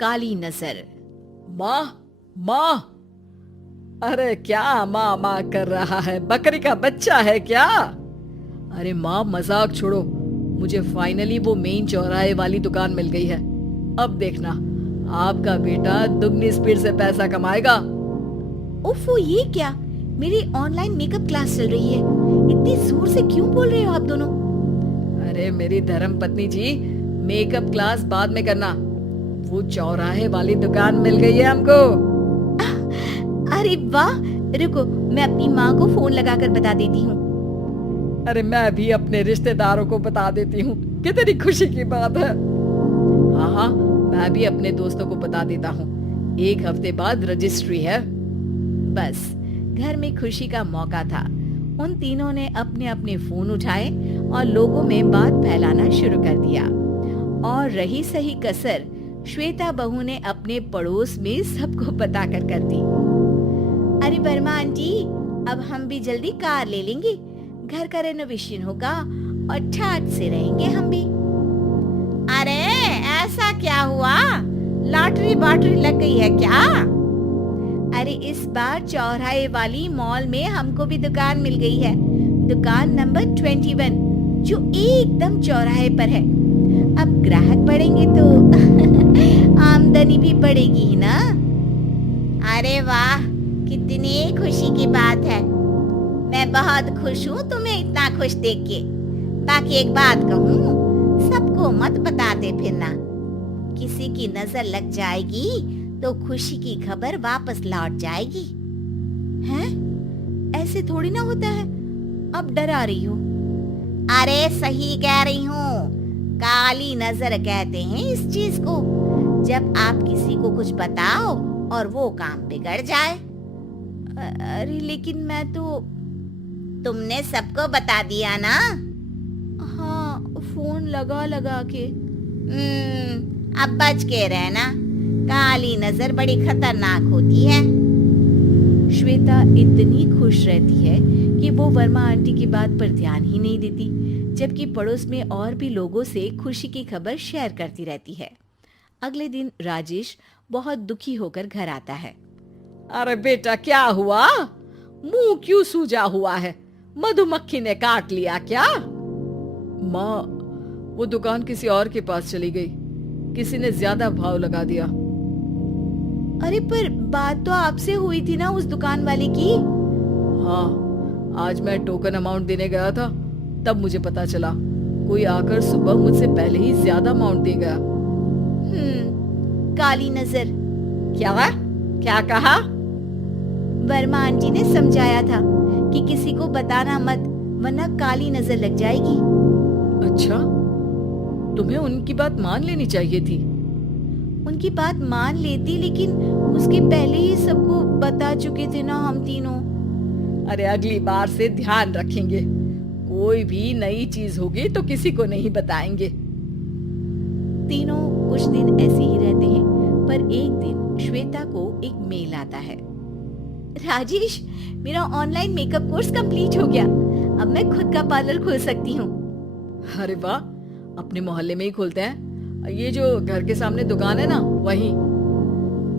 काली नजर। माँ, माँ, अरे क्या माँ माँ कर रहा है? बकरी का बच्चा है क्या? अरे माँ, मजाक छोड़ो। मुझे फाइनली वो मेन चौराहे वाली दुकान मिल गई है। अब देखना, आपका बेटा दुगनी स्पीड से पैसा कमाएगा। ओफो, ये क्या? मेरी ऑनलाइन मेकअप क्लास चल रही है। इतनी जोर से क्यों बोल रहे हो आप दोनों? अरे मेरी धर्म पत्नी जी, मेकअप क्लास बाद में करना। वो चौराहे वाली दुकान मिल गई है हमको। अरे वाह, रुको मैं अपनी माँ को फोन लगाकर बता देती हूँ। अरे मैं भी अपने रिश्तेदारों को बता देती हूँ। कितनी खुशी की बात है। हाँ हाँ, मैं भी अपने दोस्तों को बता देता हूँ। 1 हफ्ते बाद रजिस्ट्री है। बस घर में खुशी का मौका था। उन तीनों ने अपने अपने फोन उठाए और लोगों में बात फैलाना शुरू कर दिया। और रही सही कसर श्वेता बहू ने अपने पड़ोस में सबको बताकर कर दी। अरे वर्मा आंटी, अब हम भी जल्दी कार ले लेंगे। घर का रेनोवेशन होगा और ठाट से रहेंगे हम भी। अरे ऐसा क्या हुआ? लॉटरी बाटरी लग गई है क्या? अरे इस बार चौराहे वाली मॉल में हमको भी दुकान मिल गई है। दुकान नंबर 21, जो एकदम चौराहे पर है। अब ग्राहक बढ़ेंगे तो आमदनी भी बढ़ेगी ही ना। अरे वाह, कितनी खुशी की बात है। मैं बहुत खुश हूँ तुम्हें इतना खुश देख के। बाकी एक बात कहूँ, सबको मत बताते फिरना। किसी की नजर लग जाएगी तो खुशी की खबर वापस लौट जाएगी। हैं? ऐसे थोड़ी ना होता है। अब डरा रही हो। अरे सही कह रही हूँ, काली नजर कहते हैं इस चीज को। जब आप किसी को कुछ बताओ और वो काम बिगड़ जाए। अरे लेकिन मैं तो। तुमने सबको बता दिया ना? हाँ, फोन लगा लगा के। अब बच के रहना, काली नजर बड़ी खतरनाक होती है। श्वेता इतनी खुश रहती है कि वो वर्मा आंटी की बात पर ध्यान ही नहीं देती, जबकि पड़ोस में और भी लोगों से खुशी की खबर शेयर करती रहती है। अगले दिन राजेश बहुत दुखी होकर घर आता है। अरे बेटा, क्या हुआ? मुंह क्यों सूजा हुआ है? मधुमक्खी ने काट लिया क्या? माँ, वो दुकान किसी और के पास चली गई। किसी ने ज्यादा भाव लगा दिया। अरे पर बात तो आपसे हुई थी ना उस दुकान वाले की? हाँ, आज मैं टोकन अमाउंट देने गया था, तब मुझे पता चला। कोई आकर सुबह मुझसे पहले ही ज्यादा अमाउंट दे गया। काली नजर। क्या कहा? वर्मा आंटी ने समझाया था कि किसी को बताना मत, वरना काली नजर लग जाएगी। अच्छा, तुम्हें उनकी बात मान लेनी चाहिए थी। उनकी बात मान लेती, लेकिन उसके पहले ही सबको बता चुके थे ना हम तीनों। अरे अगली बार से ध्यान रखेंगे। कोई भी नई चीज होगी तो किसी को नहीं बताएंगे। तीनों कुछ दिन ऐसे ही रहते हैं, पर एक दिन श्वेता को एक मेल आता है। राजेश, मेरा ऑनलाइन मेकअप कोर्स कंप्लीट हो गया। अब मैं खुद का पार्लर खोल सकती हूँ। अरे वाह, अपने मोहल्ले में ही खोलते हैं। ये जो घर के सामने दुकान है ना, वहीं।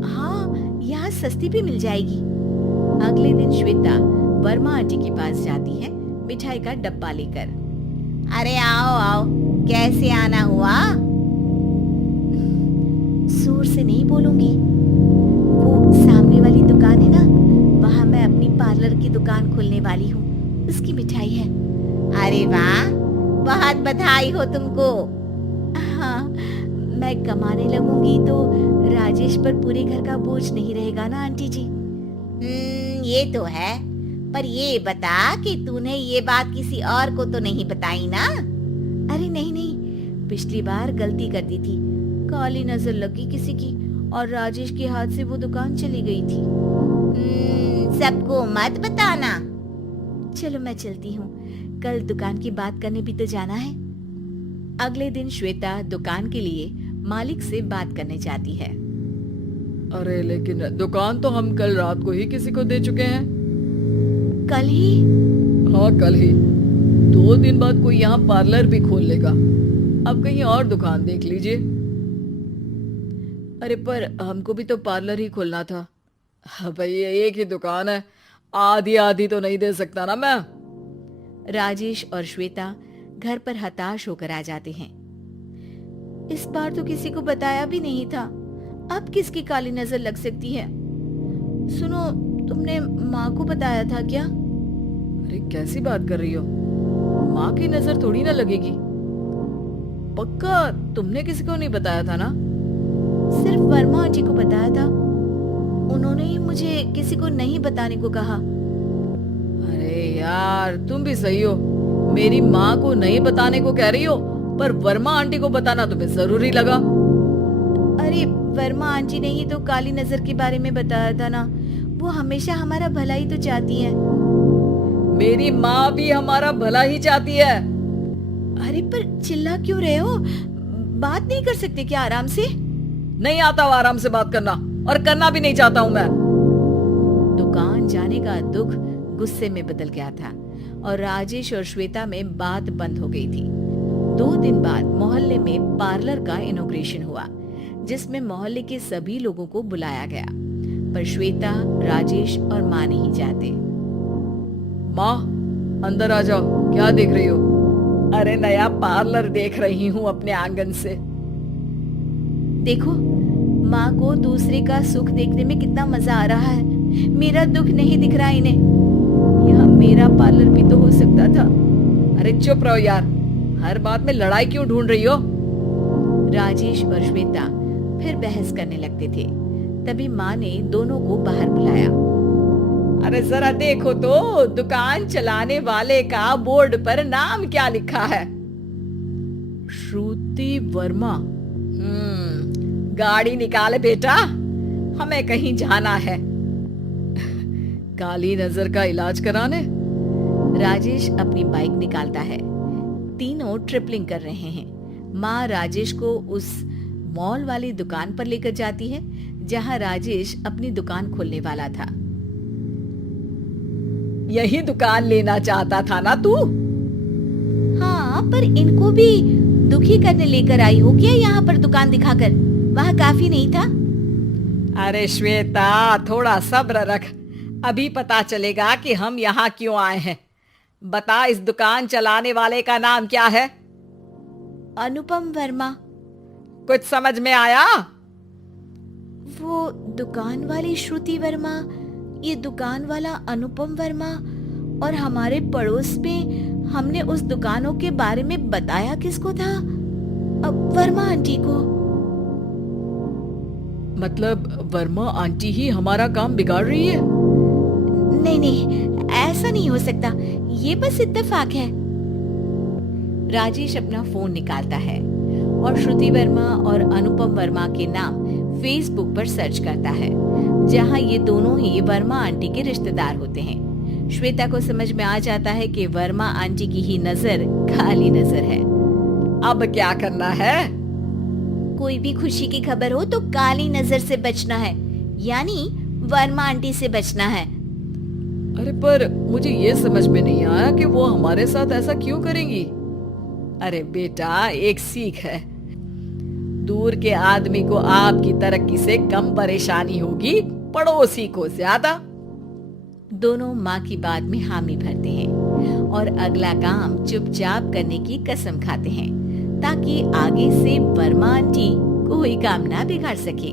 हाँ, यहाँ सस्ती भी मिल जाएगी। अगले दिन श्वेता वर्मा आंटी के पास जाती है मिठाई का डब्बा लेकर। अरे आओ आओ, कैसे आना हुआ? जोर से नहीं बोलूंगी। वो सामने वाली दुकान है ना, वहाँ मैं अपनी पार्लर की दुकान खोलने वाली हूँ। उसकी मिठाई है। अरे वाह, बहुत बधाई हो तुमको। हाँ, मैं कमाने लगूंगी तो राजेश पर पूरे घर का बोझ नहीं रहेगा ना आंटी जी। ये तो है, पर ये बता कि तूने ये बात किसी और को तो नहीं बताई ना? अरे नहीं नहीं, पिछली बार गलती कर दी थी। काली नजर लगी किसी की और राजेश के हाथ से वो दुकान चली गई थी। सबको मत बताना। चलो मैं चलती हूँ, कल दुकान की बात करने भी तो जाना है। अगले दिन श्वेता दुकान के लिए मालिक से बात करने जाती है। अरे लेकिन दुकान तो हम कल रात को ही किसी को दे चुके हैं। कल ही? हाँ, कल ही। 2 दिन बाद कोई यहाँ पार्लर भी खोल लेगा। अब कहीं और दुकान देख लीजिए। अरे पर हमको भी तो पार्लर ही खोलना था। हाँ भाई, एक ही दुकान है, आधी आधी तो नहीं दे सकता ना मैं। राजेश और श्वेता घर पर हताश होकर आ जाते हैं। इस बार तो किसी को बताया भी नहीं था, अब किसकी काली नजर लग सकती है। सुनो, तुमने माँ को बताया था क्या? अरे कैसी बात कर रही हो, माँ की नजर थोड़ी ना लगेगी। पक्का तुमने किसी को नहीं बताया था ना? सिर्फ वर्मा आंटी को बताया था, उन्होंने ही मुझे किसी को नहीं बताने को कहा। अरे यार, तुम भी सही हो, मेरी माँ को नहीं बताने को कह रही हो, पर वर्मा आंटी को बताना तुम्हें जरूरी लगा। अरे वर्मा आंटी ने ही तो काली नजर के बारे में बताया था ना, वो हमेशा हमारा भला ही तो चाहती है। मेरी माँ भी हमारा भला ही चाहती है। अरे पर चिल्ला क्यों रहे हो, बात नहीं कर सकते क्या आराम से? नहीं आता वो आराम से बात करना, और करना भी नहीं चाहता हूँ मैं। दुकान जाने का दुख गुस्से में बदल गया था और राजेश और श्वेता में बात बंद हो गई थी। 2 दिन बाद मोहल्ले में पार्लर का इनॉग्रेशन हुआ, जिसमें मोहल्ले के सभी लोगों को बुलाया गया, पर श्वेता, राजेश और माँ नहीं जाते। माँ, अंदर आ जाओ, क्या देख रही हो? अरे नया पार्लर देख रही हूँ अपने आंगन से। देखो, माँ को दूसरे का सुख देखने में कितना मजा आ रहा है, मेरा दुख नहीं दिख रहा इन्हें। यहाँ मेरा पार्लर भी तो हो सकता था। अरे चुप रहो यार, हर बात में लड़ाई क्यों ढूंढ रही हो? राजेश और श्वेता फिर बहस करने लगते थे। तभी माँ ने दोनों को बाहर बुलाया। अरे जरा देखो तो, दुकान चलाने वाले का बोर्ड पर नाम क्या लिखा है? श्रुति वर्मा। गाड़ी निकाले बेटा, हमें कहीं जाना है। काली नजर का इलाज कराने। राजेश अपनी बाइक निकालता है। तीनों ट्रिपलिंग कर रहे हैं। माँ राजेश को उस मॉल वाली दुकान पर लेकर जाती है जहाँ राजेश अपनी दुकान खोलने वाला था। यही दुकान लेना चाहता था ना तू? हाँ, पर इनको भी दुखी करने लेकर आई हो क्या यहाँ पर दुकान दिखाकर? वहाँ काफी नहीं था? अरे श्वेता, थोड़ा सब्र रख, अभी पता चलेगा कि हम यहाँ क्यों आए हैं। बता, इस दुकान चलाने वाले का नाम क्या है? अनुपम वर्मा। कुछ समझ में आया? वो दुकान वाली श्रुति वर्मा, ये दुकान वाला अनुपम वर्मा, और हमारे पड़ोस में हमने उस दुकानों के बारे में बताया किसको था? अब वर्मा आंटी को। मतलब वर्मा आंटी ही हमारा काम बिगाड़ रही है? नहीं नहीं, ऐसा नहीं हो सकता, ये बस इत्तेफाक है। राजेश अपना फोन निकालता है और श्रुति वर्मा और अनुपम वर्मा के नाम फेसबुक पर सर्च करता है, जहां ये दोनों ही वर्मा आंटी के रिश्तेदार होते हैं। श्वेता को समझ में आ जाता है कि वर्मा आंटी की ही नजर काली नजर है। अब क्या करना है? कोई भी खुशी की खबर हो तो काली नजर से बचना है, यानी वर्मा आंटी से बचना है। अरे पर मुझे ये समझ में नहीं आया कि वो हमारे साथ ऐसा क्यों करेंगी। अरे बेटा, एक सीख है, दूर के आदमी को आपकी तरक्की से कम परेशानी होगी, पड़ोसी को ज्यादा। दोनों माँ की बात में हामी भरते हैं और अगला काम चुपचाप करने की कसम खाते हैं, ताकि आगे से वर्मा आंटी कोई काम ना बिगाड़ सके।